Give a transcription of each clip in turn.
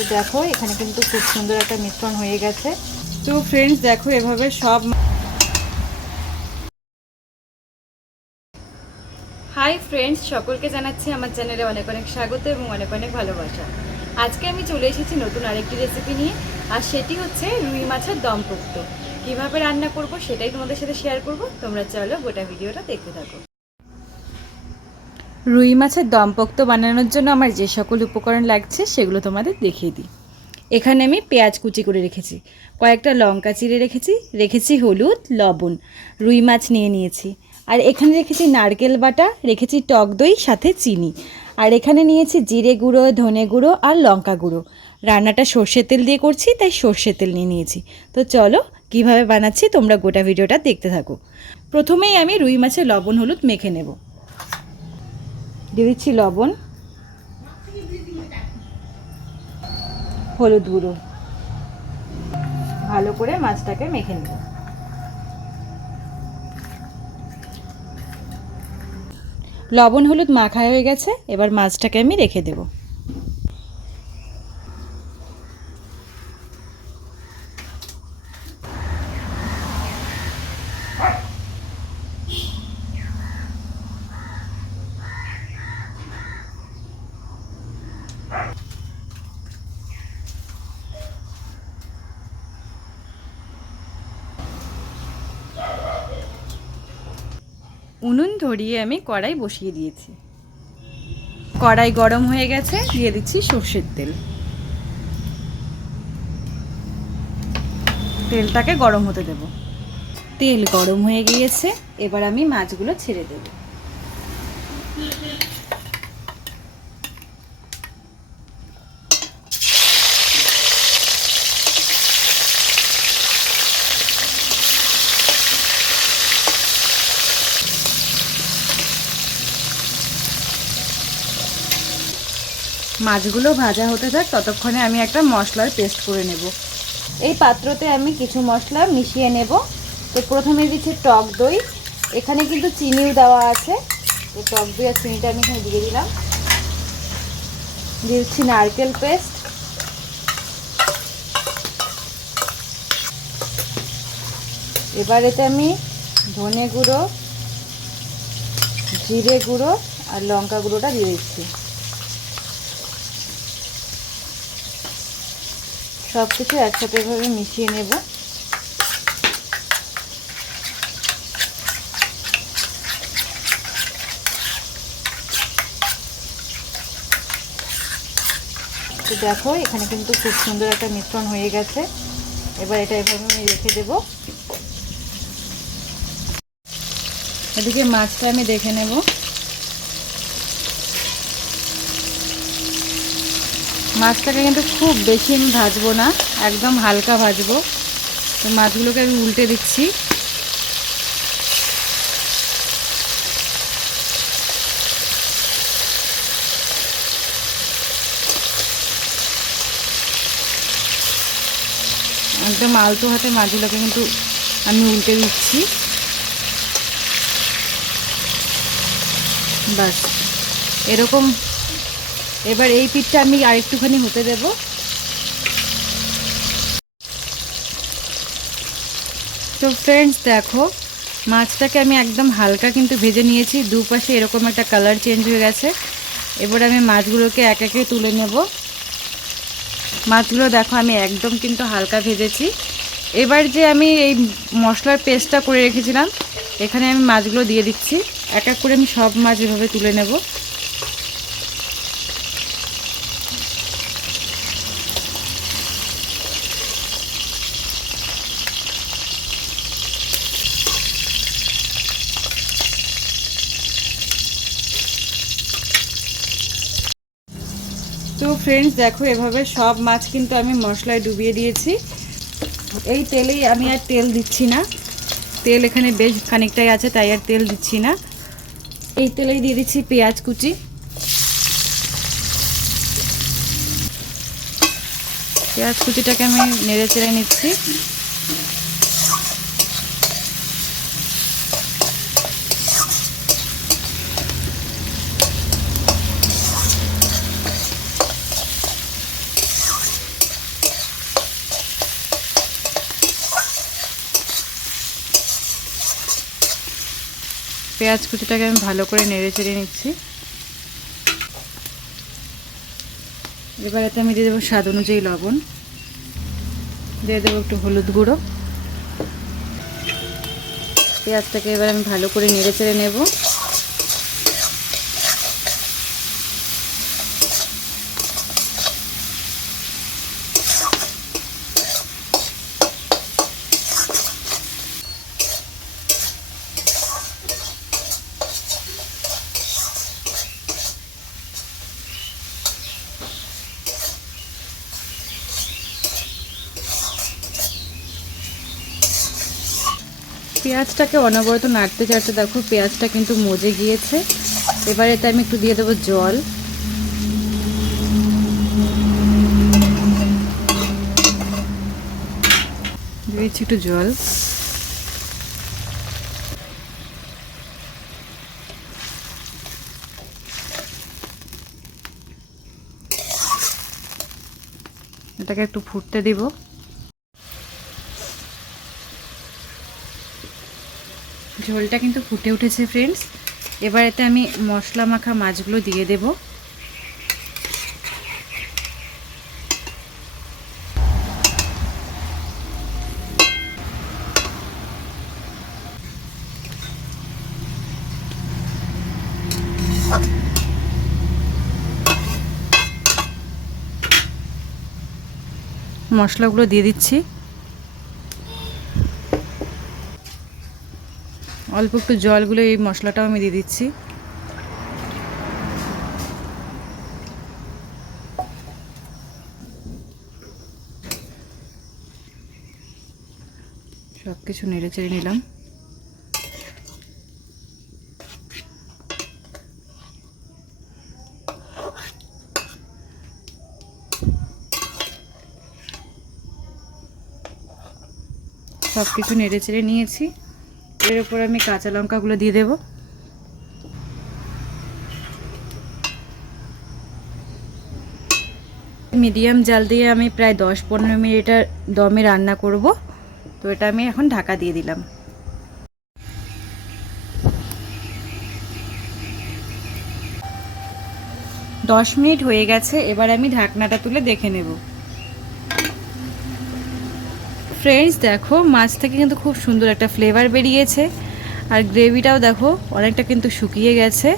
তো দেখো এখানে কিন্তু খুব সুন্দর একটা মিশ্রণ হয়ে গেছে। তো ফ্রেন্ডস দেখো এভাবে সব। হাই ফ্রেন্ডস, সকলকে জানাচ্ছি আমার চ্যানেলে অনেক অনেক স্বাগত এবং অনেক অনেক ভালোবাসা। আজকে আমি চলে এসেছি নতুন আরেকটি রেসিপি নিয়ে, আর সেটি হচ্ছে রুই মাছের দম পোক্ত। কীভাবে রান্না করব সেটাই তোমাদের সাথে শেয়ার করব। তোমরা চলো গোটা ভিডিওটা দেখতে থাকো। রুই মাছের দম পোক্ত বানানোর জন্য আমার যে সকল উপকরণ লাগছে সেগুলো তোমাদের দেখিয়ে দিই। এখানে আমি পেঁয়াজ কুচি করে রেখেছি, কয়েকটা লঙ্কা চিড়ে রেখেছি হলুদ, লবণ, রুই মাছ নিয়েছি। আর এখানে রেখেছি নারকেল বাটা, রেখেছি টক দই, সাথে চিনি। আর এখানে নিয়েছি জিরে গুঁড়ো, ধনে গুঁড়ো আর লঙ্কা গুঁড়ো। রান্নাটা সর্ষের তেল দিয়ে করছি, তাই সর্ষের তেল নিয়েছি। তো চলো কিভাবে বানাচ্ছি তোমরা গোটা ভিডিওটা দেখতে থাকো। প্রথমেই আমি রুই মাছে লবণ হলুদ মেখে নেব। দিয়ে দিচ্ছি লবণ, হলুদ গুঁড়ো, ভালো করে মাছটাকে মেখে নেব। লবণ হলুদ মাখা হয়ে গেছে, এবার মাছটাকে আমি রেখে দেব। উনুন ধরিয়ে আমি কড়াই বসিয়ে দিয়েছি। কড়াই গরম হয়ে গেছে, দিয়ে দিচ্ছি সর্ষের তেল। তেলটাকে গরম হতে দেব। তেল গরম হয়ে গিয়েছে, এবার আমি মাছগুলো ছেড়ে দেব। মাছগুলো ভাজা হতে থাক, ততক্ষণে আমি একটা মশলার পেস্ট করে নেব। এই পাত্রতে আমি কিছু মশলা মিশিয়ে নেব। তো প্রথমে দিচ্ছি টক দই, এখানে কিন্তু চিনিও দেওয়া আছে। তো টক দই আর চিনিটা আমি এখানে দিয়ে দিলাম। দিয়ে দিচ্ছি নারকেল পেস্ট, এবার এতে আমি ধনে গুঁড়ো, জিরে গুঁড়ো আর লঙ্কা গুঁড়োটা দিয়ে দিচ্ছি। সব কিছু একসাথে এভাবে মিশিয়ে নেব। তো দেখো এখানে কিন্তু খুব সুন্দর একটা মিশ্রণ হয়ে গেছে। এবার এটা এভাবে আমি রেখে দেব। এদিকে মাছটা আমি দেখে নেব। মাছটাকে কিন্তু খুব বেশি আমি ভাজবো না, একদম হালকা ভাজবো। তো মাছগুলোকে আমি উল্টে দিচ্ছি। একদম আলতো হাতে মাছগুলোকে কিন্তু আমি উল্টে দিচ্ছি। বাস এরকম। এবার এই পিঠটা আমি আরেকটুখানি হতে দেব। তো ফ্রেন্ডস দেখো মাছটাকে আমি একদম হালকা কিন্তু ভেজে নিয়েছি, দুপাশে এরকম একটা কালার চেঞ্জ হয়ে গেছে। এবার আমি মাছগুলোকে এক একে তুলে নেব। মাছগুলো দেখো আমি একদম কিন্তু হালকা ভেজেছি। এবার যে আমি এই মশলার পেস্টটা করে রেখেছিলাম, এখানে আমি মাছগুলো দিয়ে দিচ্ছি। এক এক করে আমি সব মাছ এভাবে তুলে নেব। তো ফ্রেন্ডস দেখো এভাবে সব মাছ কিন্তু আমি মশলায় ডুবিয়ে দিয়েছি। এই তেলেই আমি আর তেল দিচ্ছি না, তেল এখানে বেশ খানিকটাই আছে, তাই আর তেল দিচ্ছি না। এই তেলেই দিয়ে দিচ্ছি পেঁয়াজ কুচি। পেঁয়াজ কুচিটাকে আমি নেড়ে চেড়ে নিচ্ছি। পেঁয়াজ কুচিটাকে আমি ভালো করে নেড়ে চেড়ে নিচ্ছি। এবার এতে আমি দিয়ে দেবো স্বাদ অনুযায়ী লবণ, দিয়ে দেবো একটু হলুদ গুঁড়ো। পেঁয়াজটাকে এবার আমি ভালো করে নেড়ে চেড়ে নেব। পেঁয়াজটাকে অনবরত নাড়তে চাড়তে দেখো পেঁয়াজটা কিন্তু মজে গিয়েছে। এবার এতে আমি একটু দিয়ে দেবো জল, দিয়েছি একটু জল। এটাকে একটু ফুটতে দিব। ঝোলটা কিন্তু ফুটে উঠেছে ফ্রেন্ডস। এবার এতে আমি মশলা মাখা মাছগুলো দিয়ে দেব। মশলাগুলো দিয়ে দিচ্ছি। অল্প একটু জলগুলো এই মশলাটাও আমি দিয়ে দিচ্ছি। সব কিছু নেড়ে চেড়ে নিলাম। সব কিছু নেড়ে চেড়ে নিয়েছি। এর উপর আমি কাঁচা লঙ্কাগুলো দিয়ে দেব। মিডিয়াম জাল দিয়ে আমি প্রায় 10-15 মিনিট দমে রান্না করব। তো এটা আমি এখন ঢাকা দিয়ে দিলাম। 10 মিনিট হয়ে গেছে। এবার আমি ঢাকনাটা তুলে দেখে নেব। ফ্রেন্ডস দেখো মাছ থেকে কিন্তু খুব সুন্দর একটা ফ্লেভার বেরিয়েছে, আর গ্রেভিটাও দেখো অনেকটা কিন্তু শুকিয়ে গেছে।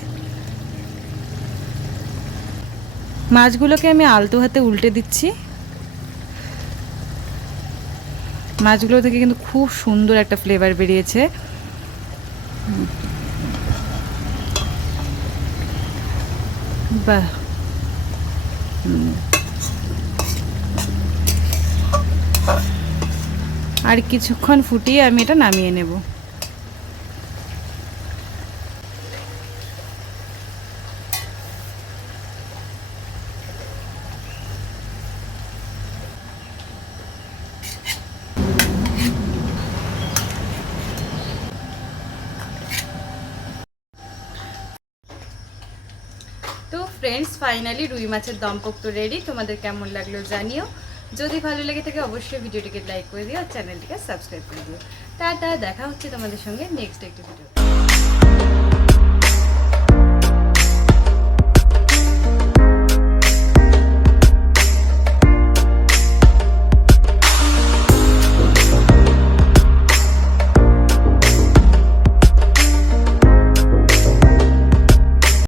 মাছগুলোকে আমি আলতো হাতে উল্টে দিচ্ছি। মাছগুলো থেকে কিন্তু খুব সুন্দর একটা ফ্লেভার বেরিয়েছে। বাহ, আর কিছুক্ষণ ফুটিয়ে আমি এটা নামিয়ে নেব। তো ফ্রেন্ডস ফাইনালি রুই মাছের দম পোক্ত রেডি। তোমাদের কেমন লাগলো জানিও। যদি ভালো লেগে থাকে অবশ্যই ভিডিওটিকে লাইক করে দিও আর চ্যানেলটিকে সাবস্ক্রাইব করে দিও। টাটা, দেখা হচ্ছে তোমাদের সঙ্গে নেক্সট একটি ভিডিও।